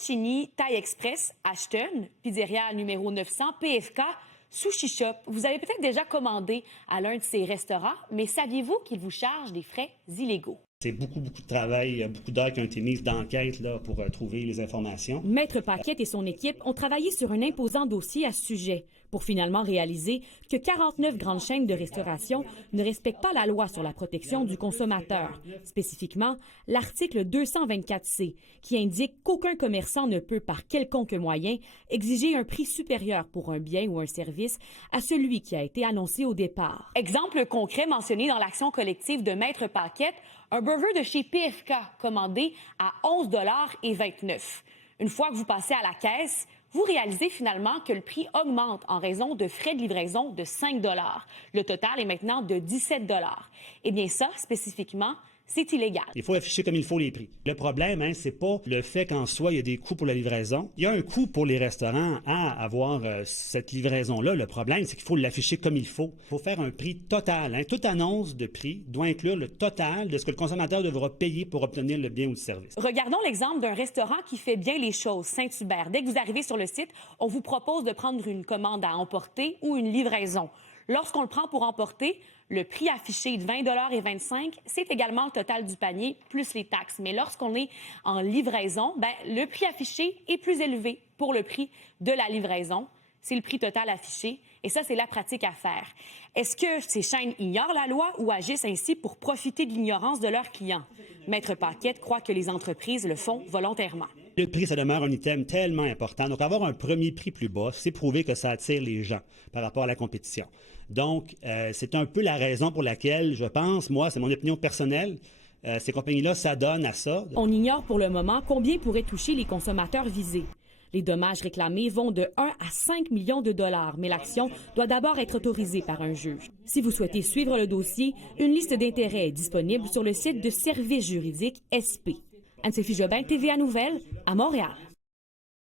Fettuccini, Thaï Express, Ashton, Pizzeria numéro 900, PFK, Sushi Shop. Vous avez peut-être déjà commandé à l'un de ces restaurants, mais saviez-vous qu'ils vous chargent des frais illégaux? C'est beaucoup de travail, beaucoup d'heures qui ont été mises d'enquête là, pour trouver les informations. Maître Paquette et son équipe ont travaillé sur un imposant dossier à ce sujet pour finalement réaliser que 49 grandes chaînes de restauration ne respectent pas la loi sur la protection du consommateur, spécifiquement l'article 224C, qui indique qu'aucun commerçant ne peut, par quelconque moyen, exiger un prix supérieur pour un bien ou un service à celui qui a été annoncé au départ. Exemple concret mentionné dans l'action collective de Maître Paquette, un burger de chez PFK commandé à 11,29 $. Une fois que vous passez à la caisse, vous réalisez finalement que le prix augmente en raison de frais de livraison de 5 $. Le total est maintenant de 17 $. Eh bien ça, spécifiquement, c'est illégal. Il faut afficher comme il faut les prix. Le problème, c'est pas le fait qu'en soi, il y a des coûts pour la livraison. Il y a un coût pour les restaurants à avoir cette livraison-là. Le problème, c'est qu'il faut l'afficher comme il faut. Il faut faire un prix total. Toute annonce de prix doit inclure le total de ce que le consommateur devra payer pour obtenir le bien ou le service. Regardons l'exemple d'un restaurant qui fait bien les choses, Saint-Hubert. Dès que vous arrivez sur le site, on vous propose de prendre une commande à emporter ou une livraison. Lorsqu'on le prend pour emporter, le prix affiché de 20,25 $, c'est également le total du panier plus les taxes. Mais lorsqu'on est en livraison, le prix affiché est plus élevé pour le prix de la livraison. C'est le prix total affiché. Et ça, c'est la pratique à faire. Est-ce que ces chaînes ignorent la loi ou agissent ainsi pour profiter de l'ignorance de leurs clients? Maître Paquette croit que les entreprises le font volontairement. Le prix, ça demeure un item tellement important. Donc, avoir un premier prix plus bas, c'est prouver que ça attire les gens par rapport à la compétition. Donc, c'est un peu la raison pour laquelle, je pense, moi, c'est mon opinion personnelle, ces compagnies-là s'adonnent à ça. On ignore pour le moment combien pourraient toucher les consommateurs visés. Les dommages réclamés vont de 1 à 5 millions de $, mais l'action doit d'abord être autorisée par un juge. Si vous souhaitez suivre le dossier, une liste d'intérêts est disponible sur le site de Service juridique SP. Anne-Sophie Jobin, TVA Nouvelles, à Montréal.